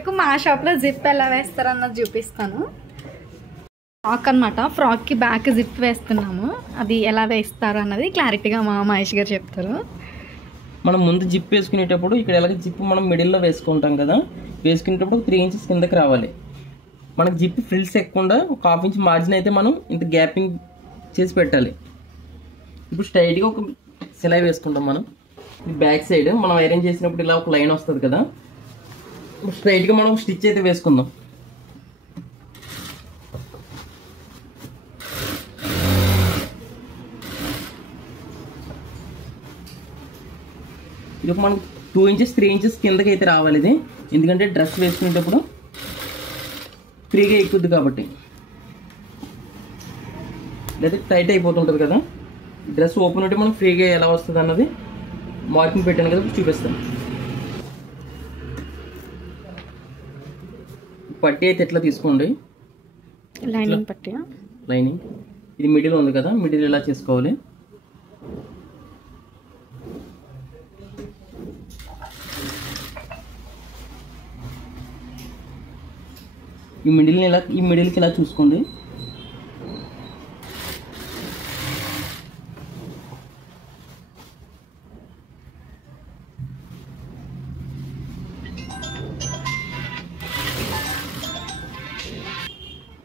మీకు మా షాప్లో జిప్ ఎలా వేస్తారన్నది చూపిస్తాను. ఫ్రాక్ అనమాట, ఫ్రాక్కి బ్యాక్ జిప్ వేస్తున్నాము. అది ఎలా వేస్తారు అన్నది క్లారిటీగా మా మహేష్ గారు చెప్తారు. మనం ముందు జిప్ వేసుకునేటప్పుడు ఇక్కడ ఎలాగ జిప్ మనం మిడిల్లో వేసుకుంటాం కదా, వేసుకునేటప్పుడు 3 ఇంచెస్ కిందకి రావాలి. మనకి జిప్ ఫ్రిల్స్ ఎక్కకుండా ఒక 1/2 ఇంచ్ మార్జిన్ అయితే మనం ఇంత గ్యాపింగ్ చేసి పెట్టాలి. ఇప్పుడు స్ట్రైట్గా ఒక సిలై వేసుకుంటాం. మనం బ్యాక్ సైడ్ మనం ఐరన్ చేసినప్పుడు ఇలా ఒక లైన్ వస్తుంది కదా, స్ట్రైట్గా మనం స్టిచ్ అయితే వేసుకుందాం. ఇది మనకు 2 ఇంచెస్ 3 ఇంచెస్ కిందకి అయితే రావాలి ఇది, ఎందుకంటే డ్రెస్ వేసుకునేటప్పుడు ఫ్రీగా ఎక్కుద్ది కాబట్టి. లేదా టైట్ అయిపోతుంటుంది కదా, డ్రెస్ ఓపెన్ ఉంటే మనకు ఫ్రీగా ఎలా వస్తుంది అన్నది మార్కింగ్ పెట్టాను కదా, చూపిస్తాను. పట్టి అయితే ఎట్లా తీసుకోండి, లైనింగ్ పట్టి. లైనింగ్ ఇది మిడిల్ ఉంది కదా, మిడిల్ ఎలా చేసుకోవాలి. ఈ మిడిల్కి ఇలా చూసుకోండి.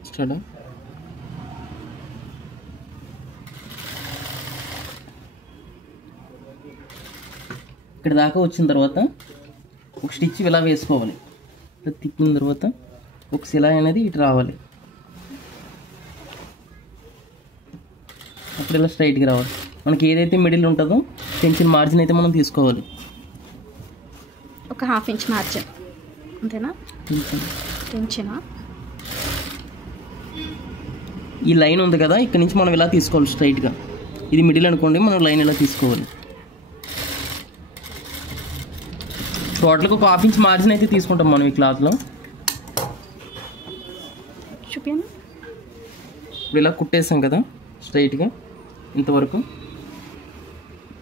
స్టార్ట్. ఇక్కడ దాకా వచ్చిన తర్వాత ఒక స్టిచ్ ఇలా వేసుకోవాలి. ఇలా తిప్పిన తర్వాత ఒక సిలాయి అనేది ఇటు రావాలి. అప్పుడు ఇలా స్ట్రైట్గా రావాలి. మనకి ఏదైతే మిడిల్ ఉంటుందో టెన్షన్ మార్జిన్ అయితే మనం తీసుకోవాలి. ఒక 1/2 ఇంచ్ మార్జిన్ అంతేనా? టెన్షనా? ఈ లైన్ ఉంది కదా, ఇక్కడ నుంచి మనం ఇలా తీసుకోవాలి స్ట్రైట్గా. ఇది మిడిల్ అనుకోండి, మనం లైన్ ఇలా తీసుకోవాలి. టోటల్గా ఒక 1/2 ఇంచ్ మార్జిన్ అయితే తీసుకుంటాం మనం ఈ క్లాత్లో. చూపించండి. ఇప్పుడు ఇలా కుట్టేసాం కదా స్ట్రైట్గా ఇంతవరకు.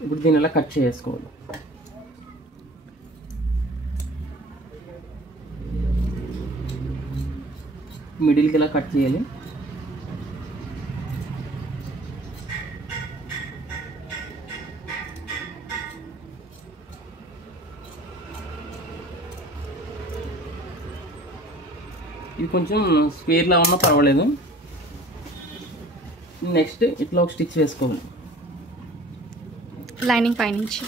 ఇప్పుడు దీన్ని ఇలా కట్ చేసుకోవాలి. మిడిల్కి ఇలా కట్ చేయాలి. ఇది కొంచెం స్క్వేర్లా ఉన్నా పర్వాలేదు. నెక్స్ట్ ఇట్లా ఒక స్టిచ్ వేసుకోవాలి లైనింగ్ పైనుంచి.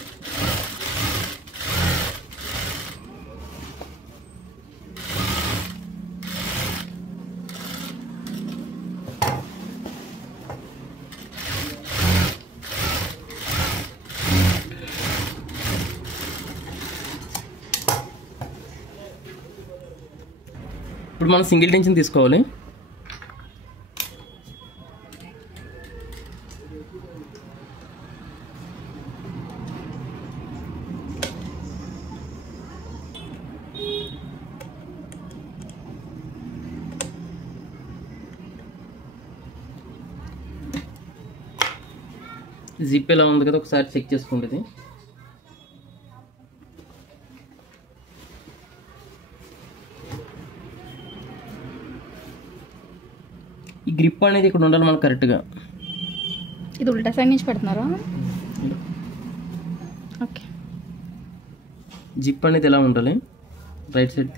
ఇప్పుడు మనం సింగిల్ టెన్షన్ తీసుకోవాలి. జిప్ ఎలా ఉంది కదా, ఒకసారి చెక్ చేసుకుంటుంది. ఈ గ్రిప్ అనేది ఇక్కడ ఉండాలి మనకు కరెక్ట్గా. ఇది ఉల్టా సైడ్ నుంచి పెడుతున్నారా? ఓకే. జిప్ అనేది ఎలా ఉండాలి, రైట్ సైడ్.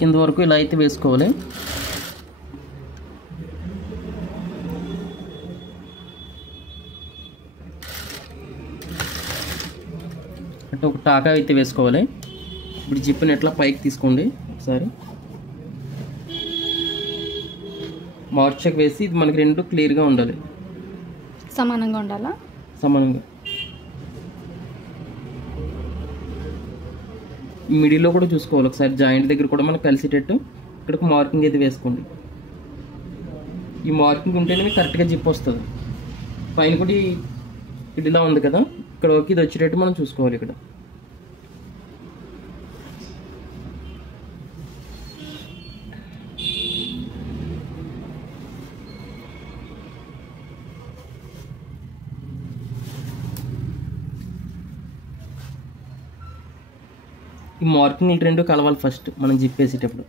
కింద వరకు ఇలా అయితే వేసుకోవాలి. అంటే ఒక టాకా అయితే వేసుకోవాలి. ఇప్పుడు జిప్ని ఎట్లా పైకి తీసుకోండి ఒకసారి. మార్చక్ వేసి ఇది మనకి రెండు క్లియర్గా ఉండాలి, సమానంగా ఉండాలా? సమానంగా. మిడిల్లో కూడా చూసుకోవాలి ఒకసారి, జాయింట్ దగ్గర కూడా మనకు కలిసేటట్టు ఇక్కడ ఒక మార్కింగ్ అయితే వేసుకోండి. ఈ మార్కింగ్ ఉంటేనే మీకు కరెక్ట్గా జిప్ వస్తుంది. పైన కూడా ఇదిలా ఉంది కదా, ఇక్కడ వరకు ఇది వచ్చేటట్టు మనం చూసుకోవాలి. ఇక్కడ ఈ మార్కింగ్ రెండు కలవాలి ఫస్ట్ మనం జిప్ వేసేటప్పుడు.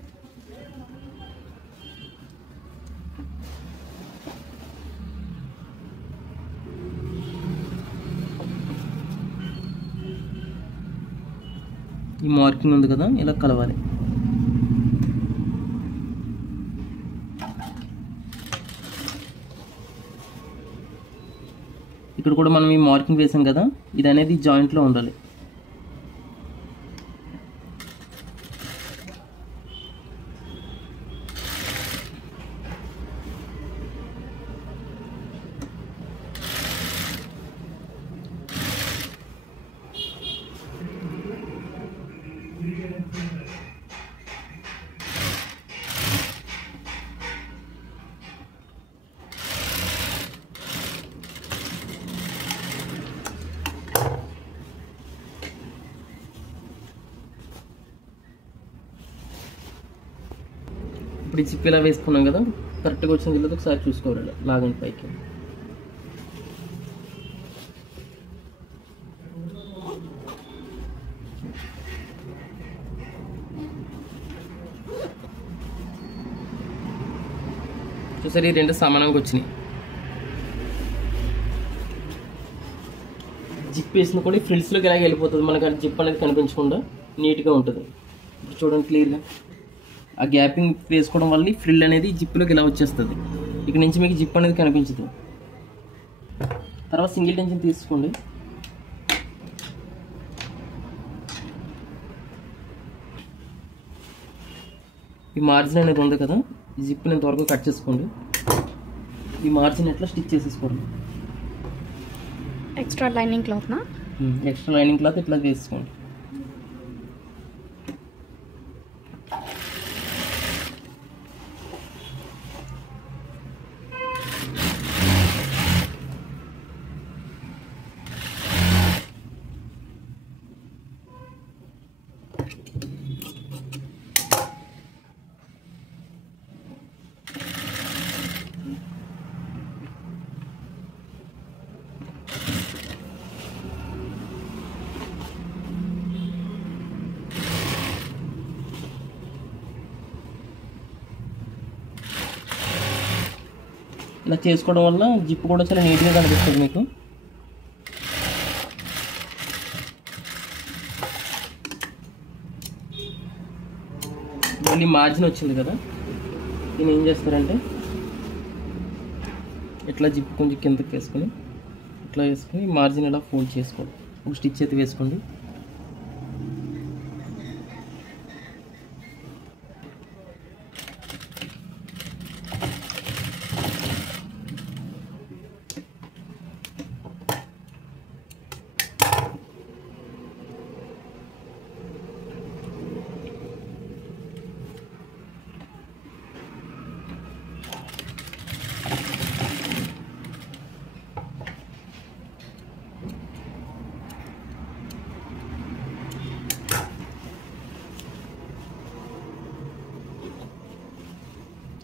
ఈ మార్కింగ్ ఉంది కదా, ఇలా కలవాలి. ఇక్కడ కూడా మనం ఈ మార్కింగ్ వేసాం కదా, ఇది అనేది జాయింట్లో ఉండాలి. ఇప్పుడు ఈ జిప్ ఇలా వేసుకున్నాం కదా, కరెక్ట్గా వచ్చిన జిల్లా ఒకసారి చూసుకోవాలి, లాగండి పైకి. చూసారు, ఈ రెండు సమానంగా వచ్చినాయి. జిప్ వేసిన కూడా ఫ్రిల్స్లోకి ఇలాగే వెళ్ళిపోతుంది, మనకు జిప్ అనేది కనిపించకుండా నీట్గా ఉంటుంది. ఇప్పుడు చూడండి క్లియర్గా, ఆ గ్యాపింగ్ వేసుకోవడం వల్ల ఫ్రిల్ అనేది జిప్లోకి ఇలా వచ్చేస్తుంది. ఇక్కడ నుంచి మీకు జిప్ అనేది కనిపించదు. తర్వాత సింగిల్ టెన్షన్ తీసుకోండి. ఈ మార్జిన్ అనేది ఉంది కదా, ఈ జిప్ని ఇంతవరకు కట్ చేసుకోండి. ఈ మార్జిన్ ఎట్లా స్టిచ్ చేసేసుకోండి. ఎక్స్ట్రా లైనింగ్ క్లాత్నా? ఎక్స్ట్రా లైనింగ్ క్లాత్ ఇట్లా వేసుకోండి. ఇలా చేసుకోవడం వల్ల జిప్ కూడా చాలా నీట్గా కనిపిస్తుంది మీకు. మళ్ళీ మార్జిన్ వచ్చింది కదా, దీన్ని ఏం చేస్తారంటే ఇట్లా జిప్ కొంచెం కిందకి వేసుకొని ఇట్లా వేసుకొని మార్జిన్ ఇలా ఫోల్డ్ చేసుకోండి. ఒక స్టిచ్ అయితే వేసుకోండి.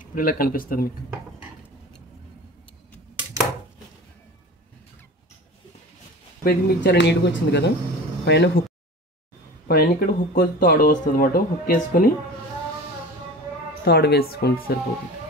ఇప్పుడు ఇలా కనిపిస్తుంది మీకు. ఇది మీకు చాలా నీట్గా వచ్చింది కదా. పైన హుక్, పైన ఇక్కడ హుక్ తాడు వస్తుంది అన్నమాట. హుక్ వేసుకొని తాడు వేసుకోండి సరిపోతుంది.